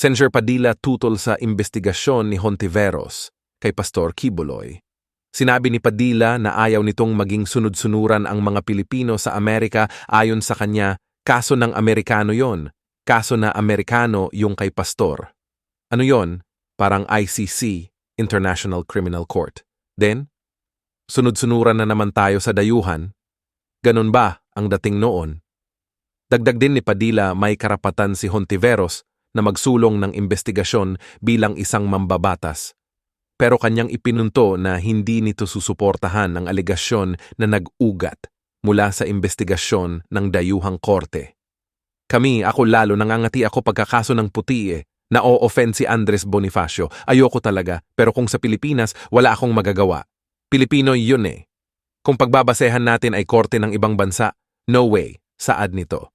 Senator Padilla tutol sa investigasyon ni Hontiveros kay Pastor Quiboloy. Sinabi ni Padilla na ayaw nitong maging sunod-sunuran ang mga Pilipino sa Amerika ayon sa kanya, kaso ng Amerikano yon, kaso na Amerikano yung kay Pastor. Ano yon? Parang ICC, International Criminal Court. Then, sunod-sunuran na naman tayo sa dayuhan. Ganun ba ang dating noon? Dagdag din ni Padilla may karapatan si Hontiveros na magsulong ng investigasyon bilang isang mambabatas. Pero kanyang ipinunto na hindi nito susuportahan ang alegasyon na nag-ugat mula sa investigasyon ng dayuhang korte. Ako lalo nangangati ako pagkakaso ng puti na-o-offend si Andres Bonifacio. Ayoko talaga, pero kung sa Pilipinas, wala akong magagawa. Pilipino yun Kung pagbabasehan natin ay korte ng ibang bansa, no way, saad nito.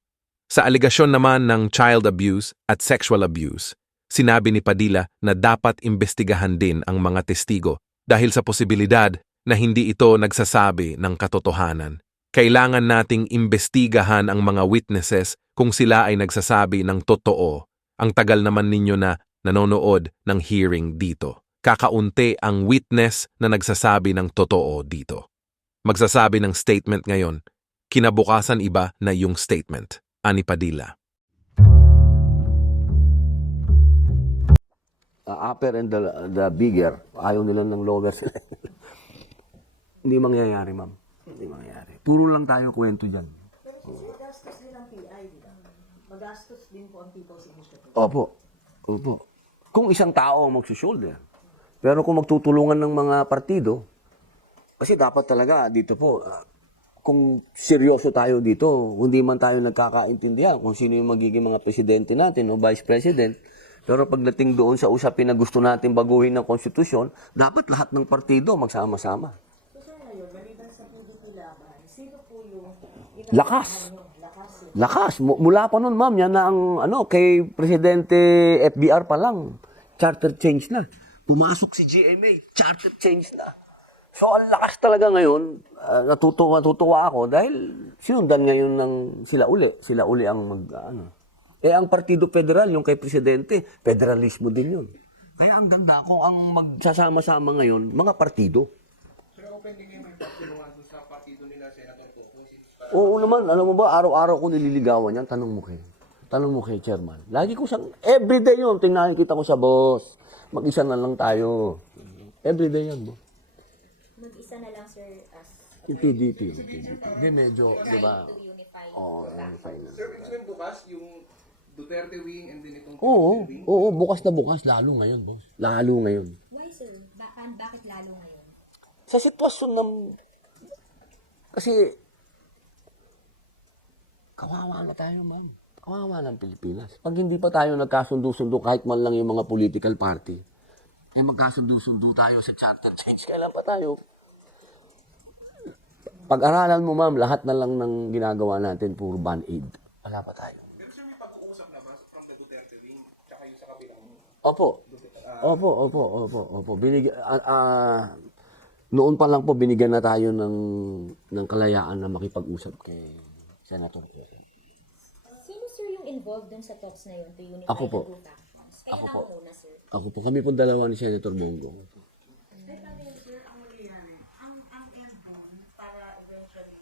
Sa alegasyon naman ng child abuse at sexual abuse, sinabi ni Padilla na dapat imbestigahan din ang mga testigo dahil sa posibilidad na hindi ito nagsasabi ng katotohanan. Kailangan nating imbestigahan ang mga witnesses kung sila ay nagsasabi ng totoo. Ang tagal naman ninyo na nanonood ng hearing dito. Kakaunti ang witness na nagsasabi ng totoo dito. Magsasabi ng statement ngayon, kinabukasan iba na yung statement. Ani Padilla. Upper and the bigger, ayaw nila ng lower sila. Hindi mangyayari, ma'am. Hindi mangyayari. Puro lang tayo kwento dyan. Pero magastos din ang PI, di ba? Magastos din po ang People's Initiative. Opo. Kung isang tao ang magsusolder, pero kung magtutulungan ng mga partido, kasi dapat talaga dito po, kung seryoso tayo dito, hindi man tayo nagkakaintindihan kung sino yung magiging mga presidente natin o vice president, pero pagdating doon sa usapin na gusto natin baguhin ng konstitusyon, dapat lahat ng partido magsama-sama. So, sir, ngayon, maliban sa PDP laban, sino po yung... Lakas. Mula pa nun, ma'am, yan na ang, kay Presidente FBR pa lang, charter change na. Pumasok si GMA, charter change na. So, ang lakas talaga ngayon, natutuwa ako dahil sinundan ngayon ng sila uli ang ang Partido Federal, yung kay Presidente, federalismo din yun. Kaya ang ganda kung ang magsasama-sama ngayon, mga partido. Sir, open din yung pagtulungan sa partido nila, Senator Coco. Oo naman, alam mo ba, araw-araw ko nililigawan yan, tanong mo kay Chairman. Lagi ko siyang, everyday yun, tingnan kita ko sa boss, mag-isa na lang tayo. Everyday yan, boss. Mag-isa na lang, sir, as Yung PDP. Hindi, medyo, di ba? to unify. Unify na. Sir, ibig sabihin bukas yung Duterte wing and then itong Oo, Philippine wing? oo, bukas na bukas, lalo ngayon, boss. Lalo ngayon. Why, sir? Bakit lalo ngayon? Sa sitwasyon ng... Kasi, kawawa na tayo, ma'am. Kawawa ng Pilipinas. Pag hindi pa tayo nagkasundo-sundo, kahit man lang yung mga political party, magkasundo-sundo tayo sa charter change. Kailan pa tayo? Pag-aralan mo, ma'am, lahat na lang ng ginagawa natin, puro band-aid. Wala pa tayo. Pero sir, may pag-uusap na ba from the Duterte wing tsaka yung sa kabilang? Opo. Noon pa lang po, binigyan na tayo ng kalayaan na makipag-usap kay Senator Coco. Sino, sir, yung involved dun sa talks na yun to unify Ako po. the two factions? Kaya Ako na po. una, sir. Ako po, kami po dalawa ni Senator Bongo. Ang end doon, para eventually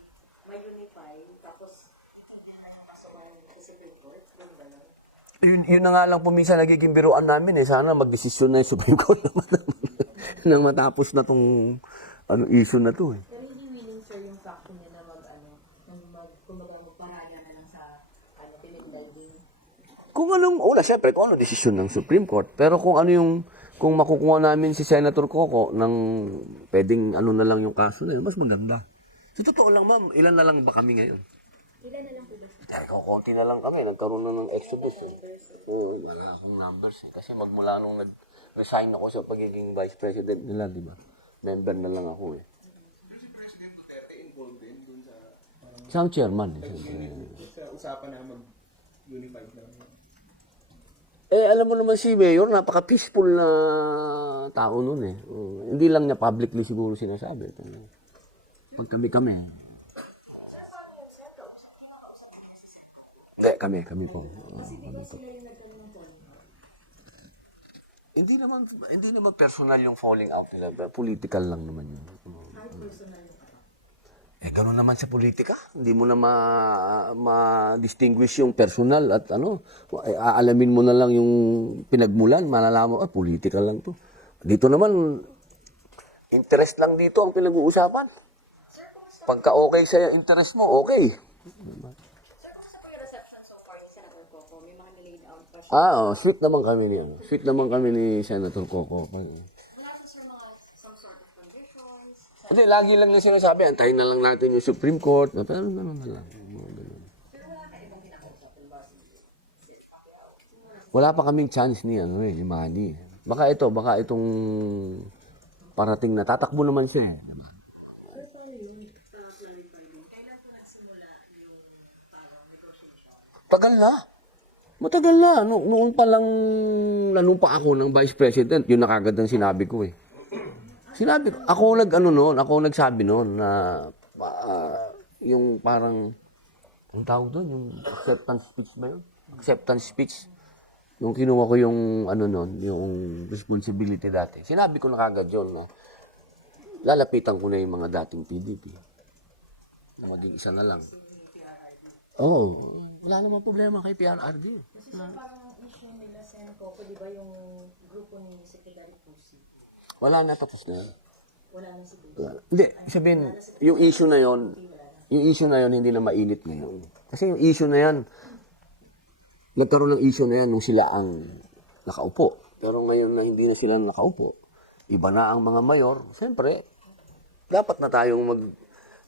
ma-unify, tapos hindi na yung kasuhan sa Supreme Court, yung gano'n. Yun na nga lang po minsan nagiging biruan namin Sana magdesisyon na yung Supreme Court nang matapos na tong issue na to Pero hindi willing, sir, yung faction niya na kumbaga magparaya na lang sa pinagdaging. Siyempre, kung ano desisyon ng Supreme Court. Pero kung makukuha namin si Senator Coco ng pwedeng na lang yung kaso na yun, mas maganda. Sa totoo lang, ma'am, ilan na lang ba kami ngayon? Ilan na lang po ba, sir? Dahil konti na lang kami, nagkaroon na ng exodus. Oo, wala akong numbers Kasi magmula nung nag-resign ako sa pagiging vice president nila, di ba? Member na lang ako Si President Duterte involved din dun sa Isang chairman. sa usapan na mag-unify na. Alam mo naman si Mayor, napaka-peaceful na tao nun hindi lang niya publicly siguro sinasabi. Pag kami. Hindi, kami po. Hindi naman personal yung falling out nila, pero political lang naman yun. Gano'n naman sa politika. Hindi mo na ma-distinguish yung personal at aalamin mo na lang yung pinagmulan, malalaman mo, political lang to. Dito naman, interest lang dito ang pinag-uusapan. Pagka okay sa interest mo, okay. Sweet naman kami ni Sweet naman kami ni Senator Coco. Hindi, lagi lang yung sinasabi, antayin na lang natin yung Supreme Court. Pero gano'n na lang. Wala pa kaming chance ni Manny. Baka itong parating na tatakbo naman siya. Tagal na. Matagal na. Noon pa lang nanumpa ako ng Vice President, yun na kagad ang sinabi ko eh. Ako nagsabi noon na yung parang, ang tawag doon, yung acceptance speech ba yun? Acceptance speech. Nung kinuha ko yung, yung responsibility dati. Sinabi ko na kagad yun na lalapitan ko na yung mga dating PDP. Na maging isa na lang. Wala namang problema kay PRRD. Kasi parang issue nila sa Coco, di ba yung grupo ni Secretary Pusi? Wala na, tapos na. Wala na si Pusi. Hindi, sabihin, yung issue na yon hindi na mainit ngayon. Kasi yung issue na yan, nagkaroon ng issue na yan nung sila ang nakaupo. Pero ngayon na hindi na sila nakaupo, iba na ang mga mayor, siyempre, dapat na tayong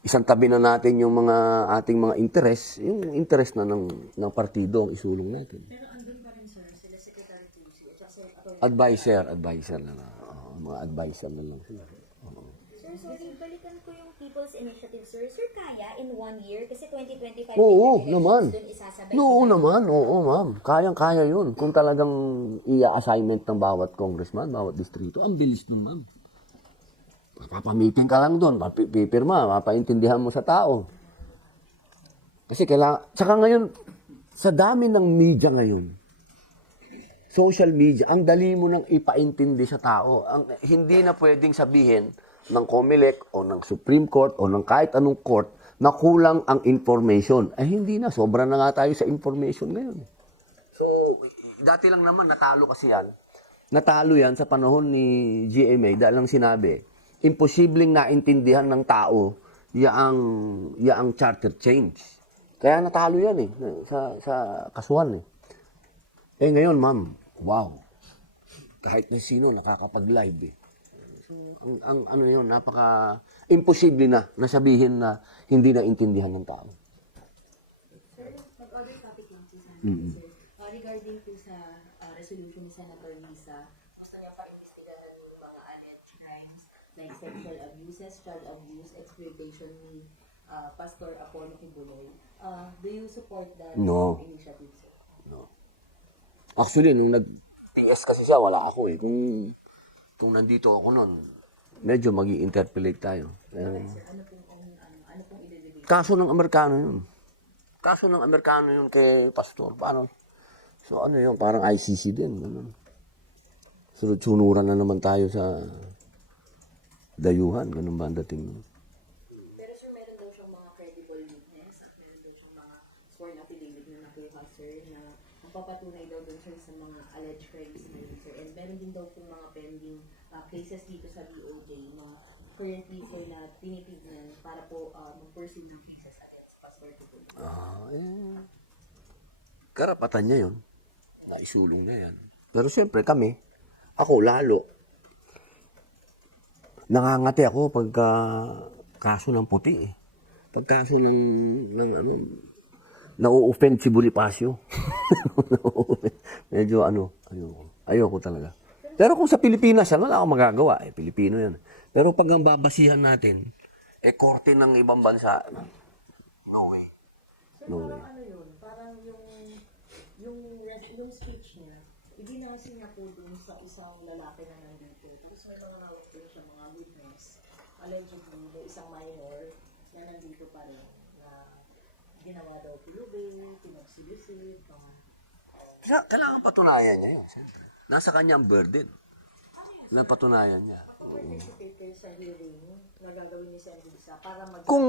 isang tabi na natin yung mga ating mga interest, yung interest na ng partido ang isulong natin. Pero andun pa rin, sir, sila Secretary Pusi at saka Advisor na lang. Mga advisor na lang sila. Sir, balikan ko yung People's Initiative, sir. Sir, kaya in 1 year? Kasi 2025 Oo, naman. dun isasabay. Oo, ma'am. Kayang-kaya yun. Kung talagang i-assignment ng bawat congressman, bawat distrito, ang bilis nun, ma'am. Papamiting ka lang doon, papipirma, mapaintindihan mo sa tao. Kasi tsaka ngayon, sa dami ng media ngayon, social media, ang dali mo nang ipaintindi sa tao. Hindi na pwedeng sabihin ng COMELEC o ng Supreme Court o ng kahit anong court na kulang ang information. Hindi na, sobra na nga tayo sa information ngayon. So, dati lang naman, natalo kasi yan. Natalo yan sa panahon ni GMA dahil lang sinabi, imposibleng naintindihan ng tao yaang charter change. Kaya natalo yan sa kasuhan ngayon, ma'am, wow. Kahit na sino nakakapag-live So, ang yun, imposible na sabihin na hindi naintindihan ng tao. Sir, mag-other topic lang po sana, sir. Regarding po sa resolution ni Senator Lisa, gusto niya pa-investigahan yung mga alleged crimes like sexual abuses, child abuse, exploitation ni Pastor Apollo Kibuloy. Do you support that initiative, sir? No. Actually, nung nag-PS kasi siya, wala ako eh. Kung nandito ako nun, medyo magi-interpellate tayo. Sir, ano pong i-debate? Kaso ng Amerikano yun kay Pastor. Paano? So ano yun, parang ICC din. Ganun. Sunod-sunuran na naman tayo sa dayuhan. Ganun ba ang dating nun? Pero sir, meron daw siyang mga credible witness at meron daw siyang mga sworn affidavit na nakuha, sir, na papatunay daw dun sir sa mga alleged crimes na yun, sir. And meron din daw kung mga pending cases dito sa DOJ na currently, sir, na tinitignan para po mag-pursue ng cases against Pastor Kibuloy. Karapatan niya yun. Naisulong na yan. Pero siyempre ako lalo, nangangati ako pagka kaso ng puti Pag kaso ng na-offend si Bonifacio. Medyo ayoko talaga. Pero kung sa Pilipinas, wala akong magagawa. Pilipino yan. Pero pag ang babasihan natin, korte ng ibang bansa, no way. So, parang yun, parang yung speech niya, ibinase niya po dun sa isang lalaki na nandito. Tapos may mga hawak po siya, mga witness. Allegedly, may isang minor na nandito pa rin na ginawa daw pulubi, pinagsilisip, Kailangan patunayan niya yun. Siyempre. Nasa kanya ang burden. Napatunayan niya. Participate kayo sa hearing na gagawin ni Sen. Lisa para mag- Kung